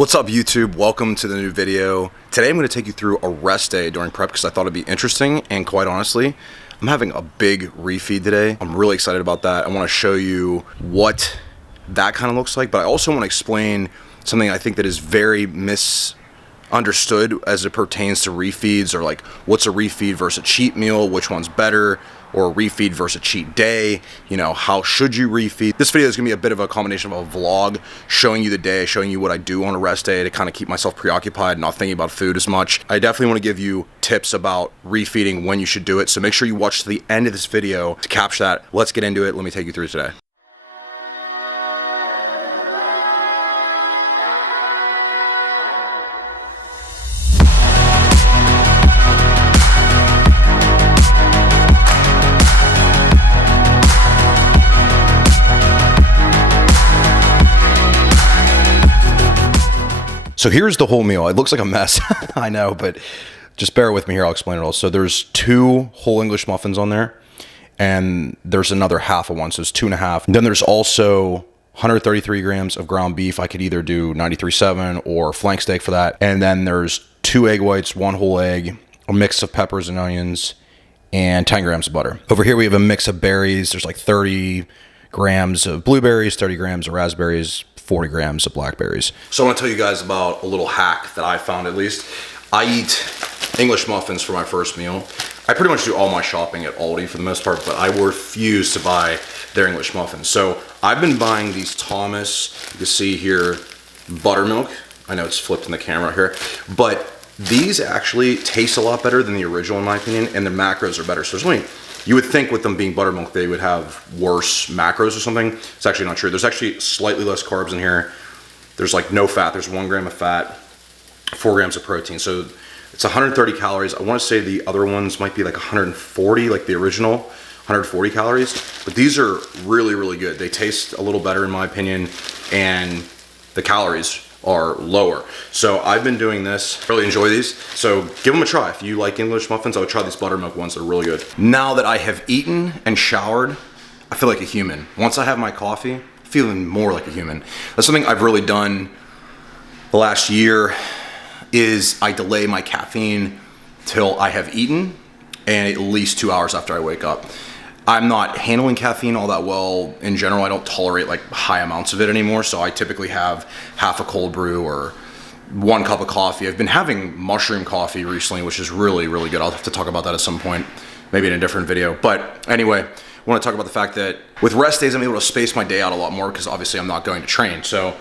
What's up YouTube? Welcome to the new video. Today I'm going to take you through a rest day during prep because I thought it'd be interesting, and quite honestly, I'm having a big refeed today. I'm really excited about that. I want to show you what that kind of looks like, but I also want to explain something I think that is very misunderstood as it pertains to refeeds, or like what's a refeed versus a cheat meal, which one's better, or a refeed versus a cheat day, you know, how should you refeed? This video is gonna be a bit of a combination of a vlog showing you the day, showing you what I do on a rest day to kind of keep myself preoccupied and not thinking about food as much. I definitely want to give you tips about refeeding, when you should do it, so make sure you watch to the end of this video to capture that. Let's get into it. Let me take you through today. So here's the whole meal. It looks like a mess, I know, but just bear with me here, I'll explain it all. So there's 2 whole English muffins on there, and there's another half of one, so it's 2.5. And then there's also 133 grams of ground beef. I could either do 93.7 or flank steak for that. And then there's 2 egg whites, 1 whole egg, a mix of peppers and onions, and 10 grams of butter. Over here we have a mix of berries. There's like 30 grams of blueberries, 30 grams of raspberries, 40 grams of blackberries. So I want to tell you guys about a little hack that I found, at least. I eat English muffins for my first meal. I pretty much do all my shopping at Aldi for the most part, but I refuse to buy their English muffins. So I've been buying these Thomas, you can see here, buttermilk. I know it's flipped in the camera here, but these actually taste a lot better than the original in my opinion, and the macros are better. So there's only, you would think with them being buttermilk they would have worse macros or something. It's actually not true. There's actually slightly less carbs in here. There's like no fat. There's 1 gram of fat, 4 grams of protein. So it's 130 calories. I want to say the other ones might be like 140, like the original, 140 calories. But these are really, really good. They taste a little better in my opinion, and the calories are lower. So I've been doing this, really enjoy these. So give them a try. If you like English muffins, I would try these buttermilk ones. They're really good. Now that I have eaten and showered, I feel like a human. Once I have my coffee, I'm feeling more like a human. That's something I've really done the last year, is I delay my caffeine till I have eaten, and at least 2 hours after I wake up. I'm not handling caffeine all that well in general. I don't tolerate like high amounts of it anymore, so I typically have half a cold brew or 1 cup of coffee. I've been having mushroom coffee recently, which is really, really good. I'll have to talk about that at some point, maybe in a different video. But anyway, I want to talk about the fact that with rest days, I'm able to space my day out a lot more because obviously I'm not going to train. So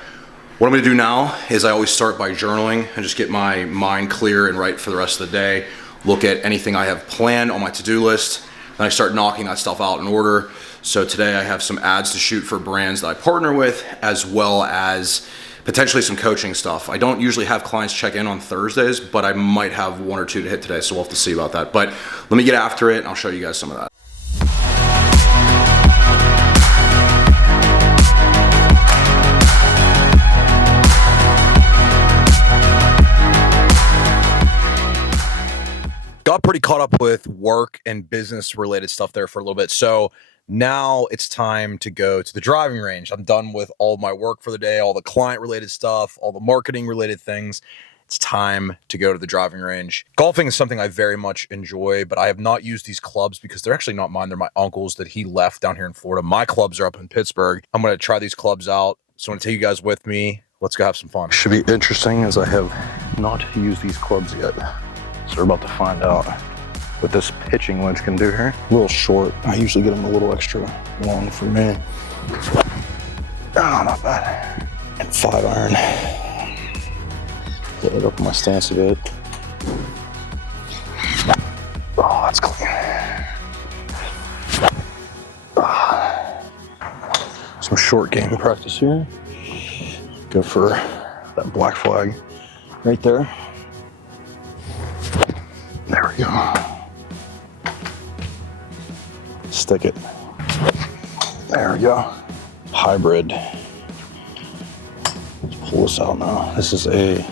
what I'm going to do now is I always start by journaling and just get my mind clear and right for the rest of the day. Look at anything I have planned on my to-do list. Then I start knocking that stuff out in order. So today I have some ads to shoot for brands that I partner with, as well as potentially some coaching stuff. I don't usually have clients check in on Thursdays, but I might have 1 or 2 to hit today, so we'll have to see about that. But let me get after it and I'll show you guys some of that. Got pretty caught up with work and business related stuff there for a little bit. So now it's time to go to the driving range. I'm done with all my work for the day, all the client related stuff, all the marketing related things. It's time to go to the driving range. Golfing is something I very much enjoy, but I have not used these clubs because they're actually not mine. They're my uncle's that he left down here in Florida. My clubs are up in Pittsburgh. I'm going to try these clubs out. So I'm going to take you guys with me. Let's go have some fun. Should be interesting as I have not used these clubs yet. So we're about to find out what this pitching wedge can do here. A little short. I usually get them a little extra long for me. Oh, not bad. And 5 iron. Get it up in my stance a bit. Oh, that's clean. Some short game practice here. Go for that black flag right there. There we go. Stick it. There we go. Hybrid. Let's pull this out now. This is a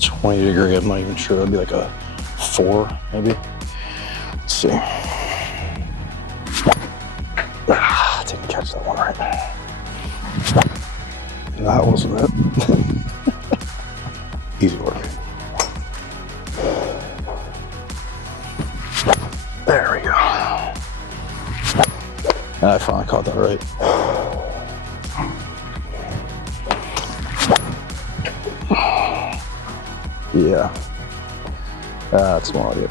20 degree. I'm not even sure. That'd be like a 4, maybe. Let's see. Didn't catch that one right. That wasn't it. Easy work. There we go. I finally caught that right. Yeah, that's more like it.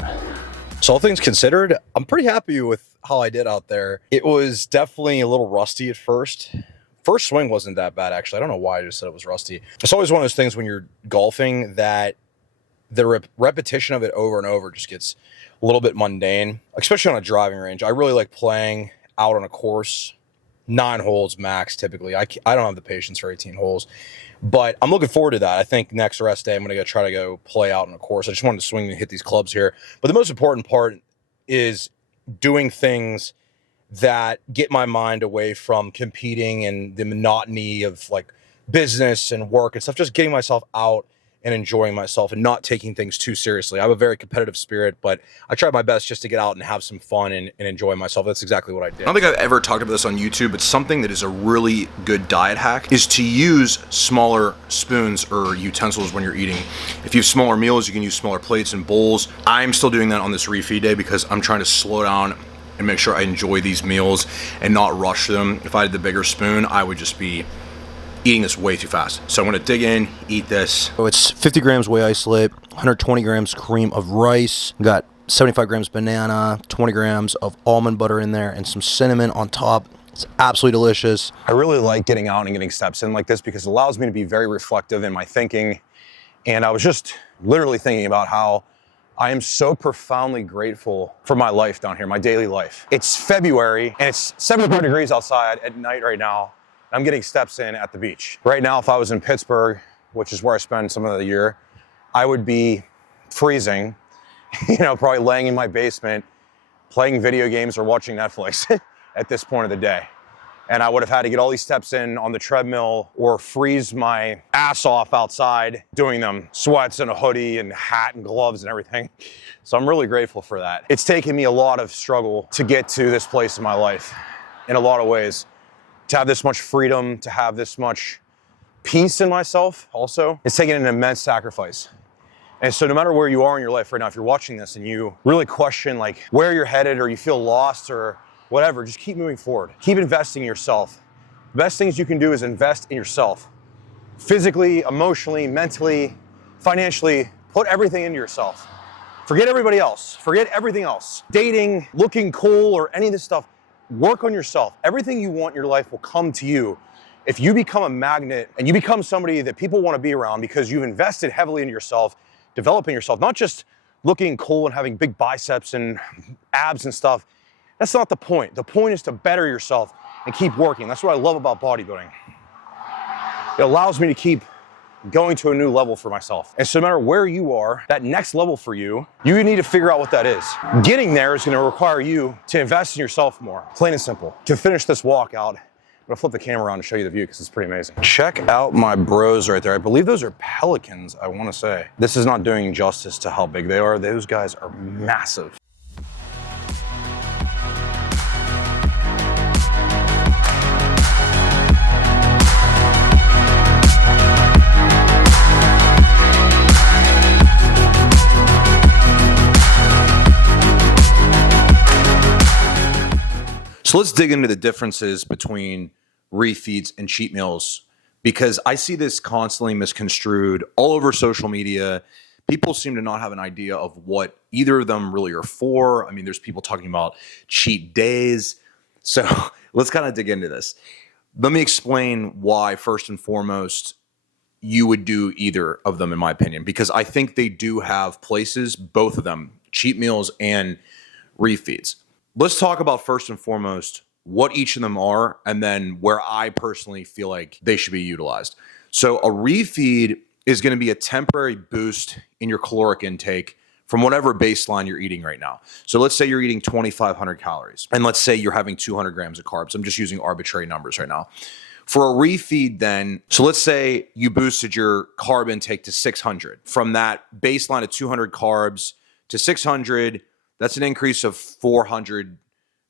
So all things considered, I'm pretty happy with how I did out there. It was definitely a little rusty at first. First swing wasn't that bad, actually. I don't know why I just said it was rusty. It's always one of those things when you're golfing that the repetition of it over and over just gets a little bit mundane, especially on a driving range. I really like playing out on a course, 9 holes max typically. I don't have the patience for 18 holes, but I'm looking forward to that. I think next rest day I'm going to try to go play out on a course. I just wanted to swing and hit these clubs here. But the most important part is doing things that get my mind away from competing and the monotony of like business and work and stuff, just getting myself out and enjoying myself and not taking things too seriously. I have a very competitive spirit, but I try my best just to get out and have some fun and enjoy myself. That's exactly what I did. I don't think I've ever talked about this on YouTube, but something that is a really good diet hack is to use smaller spoons or utensils when you're eating. If you have smaller meals, you can use smaller plates and bowls. I'm still doing that on this refeed day because I'm trying to slow down and make sure I enjoy these meals and not rush them. If I had the bigger spoon, I would just be eating this way too fast. So I'm gonna dig in, eat this. So it's 50 grams whey isolate, 120 grams cream of rice, got 75 grams banana, 20 grams of almond butter in there, and some cinnamon on top. It's absolutely delicious. I really like getting out and getting steps in like this because it allows me to be very reflective in my thinking. And I was just literally thinking about how I am so profoundly grateful for my life down here, my daily life. It's February and it's 75 degrees outside at night right now. I'm getting steps in at the beach. Right now, if I was in Pittsburgh, which is where I spend some of the year, I would be freezing, probably laying in my basement, playing video games or watching Netflix at this point of the day. And I would have had to get all these steps in on the treadmill or freeze my ass off outside doing them, sweats and a hoodie and hat and gloves and everything. So I'm really grateful for that. It's taken me a lot of struggle to get to this place in my life in a lot of ways. To have this much freedom, to have this much peace in myself also, it's taken an immense sacrifice. And so no matter where you are in your life right now, if you're watching this and you really question like where you're headed or you feel lost or whatever, just keep moving forward. Keep investing in yourself. The best things you can do is invest in yourself. Physically, emotionally, mentally, financially, put everything into yourself. Forget everybody else. Forget everything else. Dating, looking cool, or any of this stuff. Work on yourself. Everything you want in your life will come to you if you become a magnet and you become somebody that people want to be around because you've invested heavily in yourself, developing yourself, not just looking cool and having big biceps and abs and stuff. That's not the point. The point is to better yourself and keep working. That's what I love about bodybuilding. It allows me to keep going to a new level for myself. And so no matter where you are, that next level for you, you need to figure out what that is. Getting there is going to require you to invest in yourself more, plain and simple. To finish this walk out, I'm going to flip the camera around and show you the view because it's pretty amazing. Check out my bros right there. I believe those are pelicans, I want to say. This is not doing justice to how big they are. Those guys are massive. So let's dig into the differences between refeeds and cheat meals because I see this constantly misconstrued all over social media. People seem to not have an idea of what either of them really are for. I mean, there's people talking about cheat days. So let's kind of dig into this. Let me explain why, first and foremost, you would do either of them, in my opinion, because I think they do have places, both of them, cheat meals and refeeds. Let's talk about first and foremost what each of them are and then where I personally feel like they should be utilized. So a refeed is going to be a temporary boost in your caloric intake from whatever baseline you're eating right now. So let's say you're eating 2,500 calories and let's say you're having 200 grams of carbs. I'm just using arbitrary numbers right now. For a refeed then, so let's say you boosted your carb intake to 600. From that baseline of 200 carbs to 600, that's an increase of 400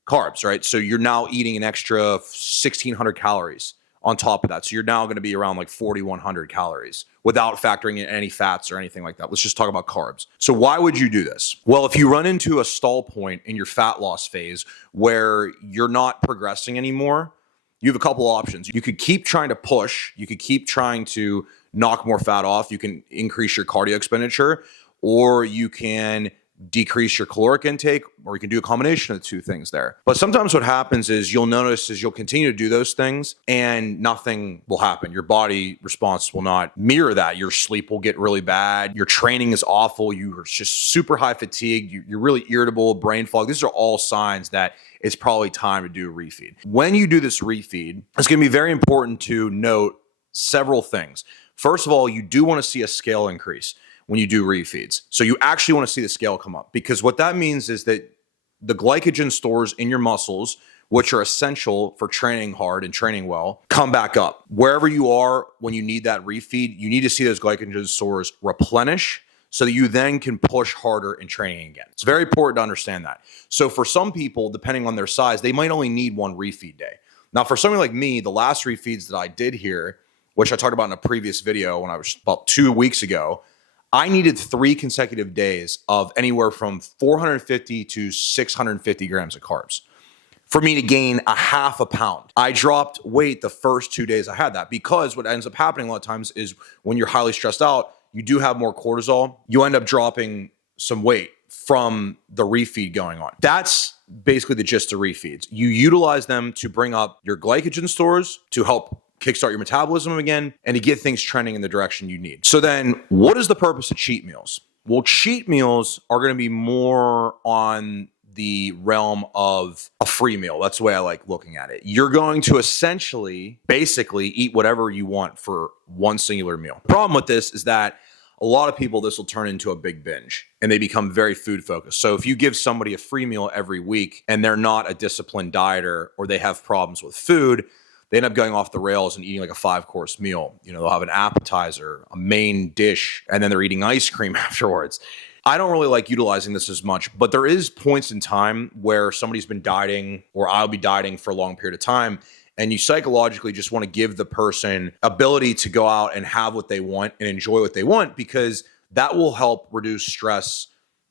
carbs, right? So you're now eating an extra 1,600 calories on top of that. So you're now going to be around like 4,100 calories without factoring in any fats or anything like that. Let's just talk about carbs. So why would you do this? Well, if you run into a stall point in your fat loss phase where you're not progressing anymore, you have a couple options. You could keep trying to push. You could keep trying to knock more fat off. You can increase your cardio expenditure, or you can decrease your caloric intake, or you can do a combination of the two things there. But sometimes what happens is you'll notice is you'll continue to do those things and nothing will happen. Your body response will not mirror that. Your sleep will get really bad. Your training is awful. You're just super high fatigue. You're really irritable, brain fog. These are all signs that it's probably time to do a refeed. When you do this refeed, it's going to be very important to note several things. First of all, you do want to see a scale increase when you do refeeds. So you actually want to see the scale come up, because what that means is that the glycogen stores in your muscles, which are essential for training hard and training well, come back up. Wherever you are when you need that refeed, you need to see those glycogen stores replenish so that you then can push harder in training again. It's very important to understand that. So for some people, depending on their size, they might only need one refeed day. Now, for somebody like me, the last refeeds that I did here, which I talked about in a previous video when I was about 2 weeks ago, I needed 3 consecutive days of anywhere from 450 to 650 grams of carbs for me to gain a half a pound. I dropped weight the first 2 days I had that, because what ends up happening a lot of times is when you're highly stressed out, you do have more cortisol. You end up dropping some weight from the refeed going on. That's basically the gist of refeeds. You utilize them to bring up your glycogen stores to help kickstart your metabolism again, and to get things trending in the direction you need. So then what is the purpose of cheat meals? Well, cheat meals are going to be more on the realm of a free meal. That's the way I like looking at it. You're going to essentially, basically eat whatever you want for one singular meal. The problem with this is that a lot of people, this will turn into a big binge and they become very food focused. So if you give somebody a free meal every week and they're not a disciplined dieter, or they have problems with food, they end up going off the rails and eating like a 5-course meal. You know, they'll have an appetizer, a main dish, and then they're eating ice cream afterwards. I don't really like utilizing this as much, but there is points in time where somebody's been dieting, or I'll be dieting for a long period of time, and you psychologically just want to give the person ability to go out and have what they want and enjoy what they want, because that will help reduce stress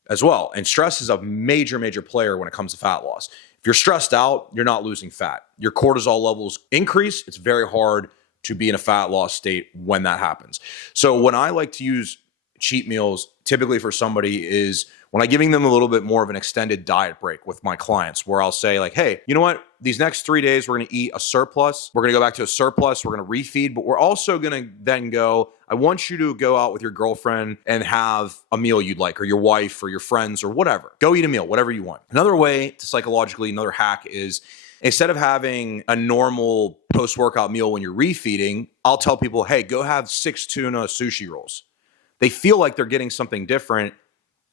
as well. And stress is a major, major player when it comes to fat loss. If you're stressed out, you're not losing fat. Your cortisol levels increase. It's very hard to be in a fat loss state when that happens. So when I like to use cheat meals, typically for somebody, is when I'm giving them a little bit more of an extended diet break with my clients, where I'll say like, hey, you know what? These next 3 days, we're going to eat a surplus. We're going to go back to a surplus. We're going to refeed, but we're also going to then go, I want you to go out with your girlfriend and have a meal you'd like, or your wife or your friends or whatever. Go eat a meal, whatever you want. Another way to psychologically, another hack is, instead of having a normal post-workout meal when you're refeeding, I'll tell people, hey, go have 6 tuna sushi rolls. They feel like they're getting something different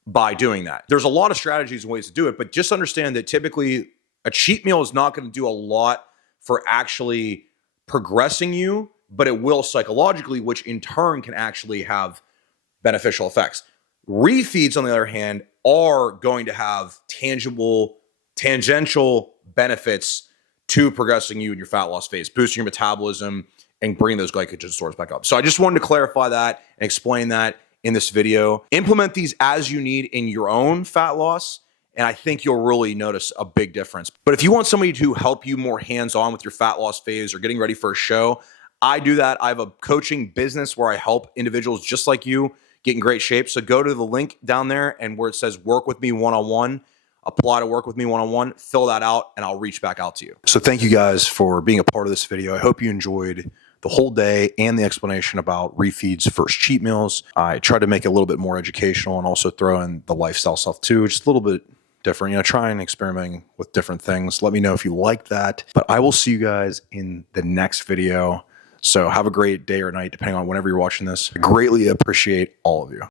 by doing that. There's a lot of strategies and ways to do it, but just understand that typically a cheat meal is not going to do a lot for actually progressing you, but it will psychologically, which in turn can actually have beneficial effects. Refeeds, on the other hand, are going to have tangible, tangential benefits to progressing you in your fat loss phase, boosting your metabolism and bringing those glycogen stores back up. So I just wanted to clarify that and explain that in this video. Implement these as you need in your own fat loss, and I think you'll really notice a big difference. But if you want somebody to help you more hands-on with your fat loss phase or getting ready for a show, I do that. I have a coaching business where I help individuals just like you get in great shape. So go to the link down there and where it says work with me one-on-one, apply to work with me one-on-one, fill that out, and I'll reach back out to you. So thank you guys for being a part of this video. I hope you enjoyed the whole day and the explanation about refeeds versus cheat meals. I tried to make it a little bit more educational and also throw in the lifestyle stuff too, just a little bit different, try and experimenting with different things. Let me know if you like that, but I will see you guys in the next video. So have a great day or night, depending on whenever you're watching this. I greatly appreciate all of you.